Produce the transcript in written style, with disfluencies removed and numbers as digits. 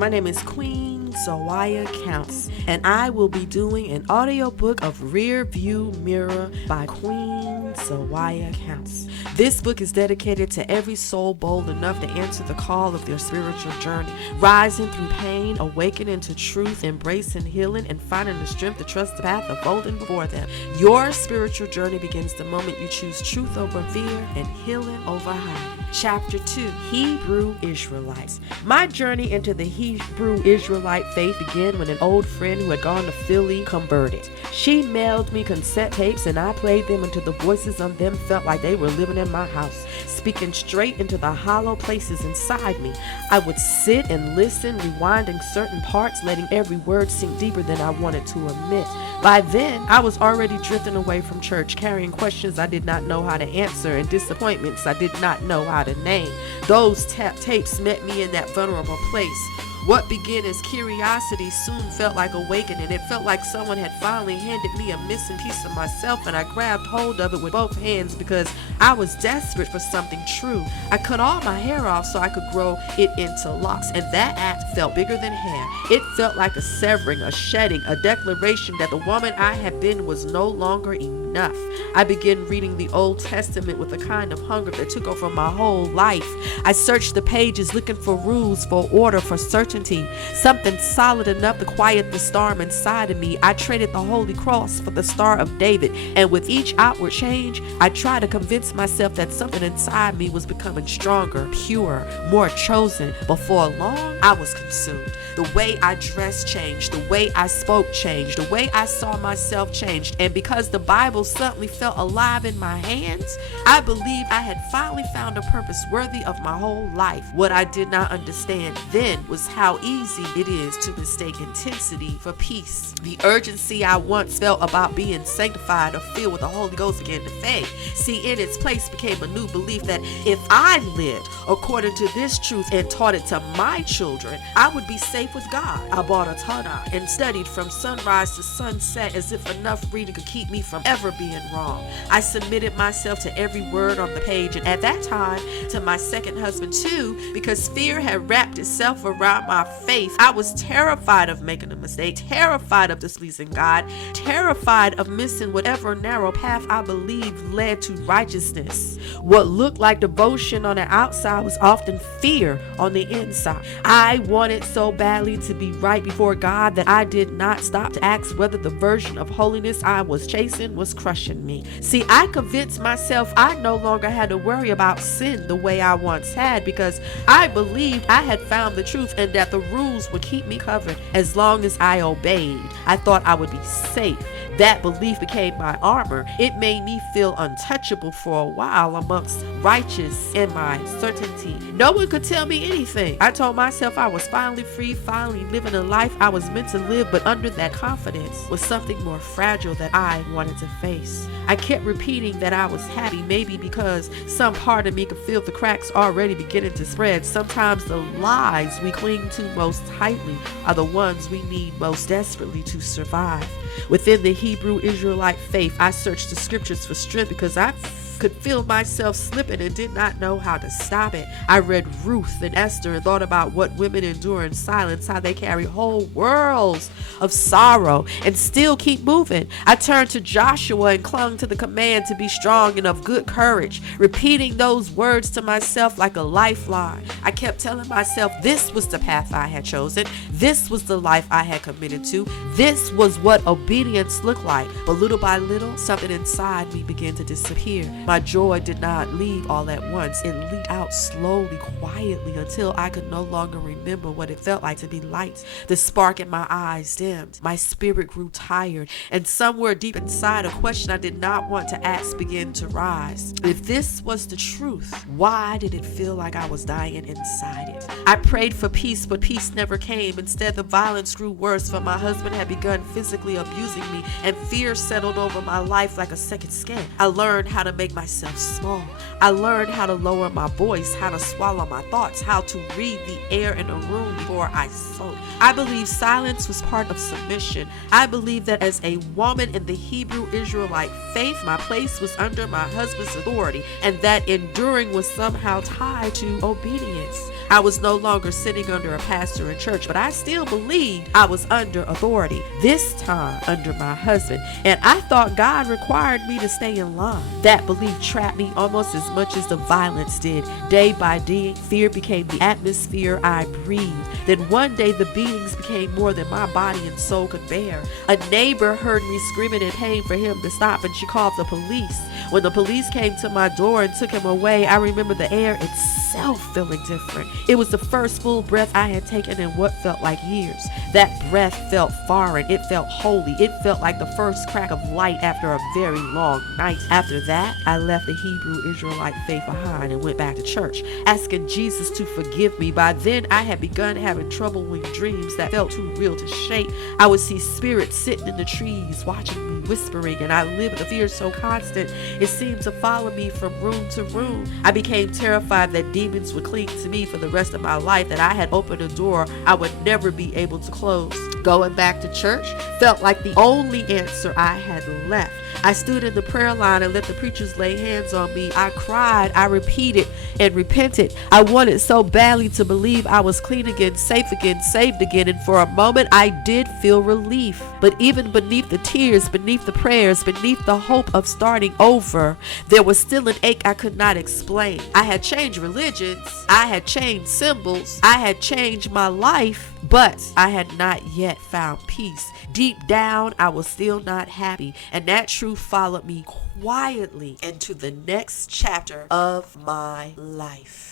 My name is Queen Zawaya Counts, and I will be doing an audiobook of Rearview Mirror by Queen Zawaya Counts. This book is dedicated to every soul bold enough to answer the call of their spiritual journey, rising through pain, awakening to truth, embracing healing, and finding the strength to trust the path unfolding before them. Your spiritual journey begins the moment you choose truth over fear and healing over hiding. Chapter 2, Hebrew Israelites. My journey into the Hebrew Israelite faith began when an old friend who had gone to Philly converted. She mailed me cassette tapes and I played them until the voices on them felt like they were living in my house, speaking straight into the hollow places inside me. I would sit and listen, rewinding certain parts, letting every word sink deeper than I wanted to admit. By then, I was already drifting away from church, carrying questions I did not know how to answer and disappointments I did not know how to name. Those tapes met me in that vulnerable place. What began as curiosity soon felt like awakening. It felt like someone had finally handed me a missing piece of myself, and I grabbed hold of it with both hands because I was desperate for something true. I cut all my hair off so I could grow it into locks, and that act felt bigger than hair. It felt like a severing, a shedding, a declaration that the woman I had been was no longer enough. I began reading the Old Testament with a kind of hunger that took over my whole life. I searched the pages looking for rules, for order, for certainty, something solid enough to quiet the storm inside of me. I traded the Holy Cross for the Star of David, and with each outward change, I tried to convince myself that something inside me was becoming stronger, purer, more chosen. Before long, I was consumed. The way I dressed changed, the way I spoke changed, the way I saw myself changed, and because the Bible suddenly felt alive in my hands, I believed I had finally found a purpose worthy of my whole life. What I did not understand then was how easy it is to mistake intensity for peace. The urgency I once felt about being sanctified or filled with the Holy Ghost began to fade. See, in its place became a new belief that if I lived according to this truth and taught it to my children, I would be safe with God. I bought a Tanakh and studied from sunrise to sunset as if enough reading could keep me from ever being wrong. I submitted myself to every word on the page, and at that time to my second husband too, because fear had wrapped itself around my faith. I was terrified of making a mistake, terrified of displeasing God, terrified of missing whatever narrow path I believed led to righteousness. What looked like devotion on the outside was often fear on the inside. I wanted so badly to be right before God that I did not stop to ask whether the version of holiness I was chasing was crushing me. See, I convinced myself I no longer had to worry about sin the way I once had because I believed I had found the truth and that the rules would keep me covered as long as I obeyed. I thought I would be safe. That belief became my armor. It made me feel untouchable for a while amongst righteous in my certainty. No one could tell me anything. I told myself I was finally free, finally living a life I was meant to live, but under that confidence was something more fragile that I wanted to face. I kept repeating that I was happy, maybe because some part of me could feel the cracks already beginning to spread. Sometimes the lies we cling to most tightly are the ones we need most desperately to survive. Within the Hebrew Israelite faith, I searched the scriptures for strength because I could feel myself slipping and did not know how to stop it. I read Ruth and Esther and thought about what women endure in silence, how they carry whole worlds of sorrow and still keep moving. I turned to Joshua and clung to the command to be strong and of good courage, repeating those words to myself like a lifeline. I kept telling myself this was the path I had chosen. This was the life I had committed to. This was what obedience looked like. But little by little, something inside me began to disappear. My joy did not leave all at once. It leaked out slowly, quietly, until I could no longer remember what it felt like to be light. The spark in my eyes dimmed. My spirit grew tired, and somewhere deep inside, a question I did not want to ask began to rise. If this was the truth, why did it feel like I was dying inside it? I prayed for peace, but peace never came. Instead, the violence grew worse, for my husband had begun physically abusing me, and fear settled over my life like a second skin. I learned how to make myself small. I learned how to lower my voice, how to swallow my thoughts, how to read the air in a room before I spoke. I believe silence was part of submission. I believe that as a woman in the Hebrew Israelite faith, my place was under my husband's authority, and that enduring was somehow tied to obedience. I was no longer sitting under a pastor in church, but I still believed I was under authority, this time under my husband, and I thought God required me to stay in line. That belief trapped me almost as much as the violence did. Day by day, fear became the atmosphere I breathed. Then one day, the beatings became more than my body and soul could bear. A neighbor heard me screaming in pain for him to stop, and she called the police. When the police came to my door and took him away, I remember the air itself feeling different. It was the first full breath I had taken in what felt like years. That breath felt foreign. It felt holy. It felt like the first crack of light after a very long night. After that, I left the Hebrew Israelite faith behind and went back to church, asking Jesus to forgive me. By then, I had begun having troubling dreams that felt too real to shake. I would see spirits sitting in the trees, watching me, whispering, and I lived with a fear so constant, it seemed to follow me from room to room. I became terrified that demons would cling to me for the rest of my life, that I had opened a door I would never be able to close. Going back to church felt like the only answer I had left. I stood in the prayer line and let the preachers lay hands on me. I cried, I repeated and repented. I wanted so badly to believe I was clean again, safe again, saved again, and for a moment I did feel relief. But even beneath the tears, beneath the prayers, beneath the hope of starting over, there was still an ache I could not explain. I had changed religions, I had changed symbols, I had changed my life, but I had not yet found peace. Deep down, I was still not happy, and that truth followed me quietly into the next chapter of my life.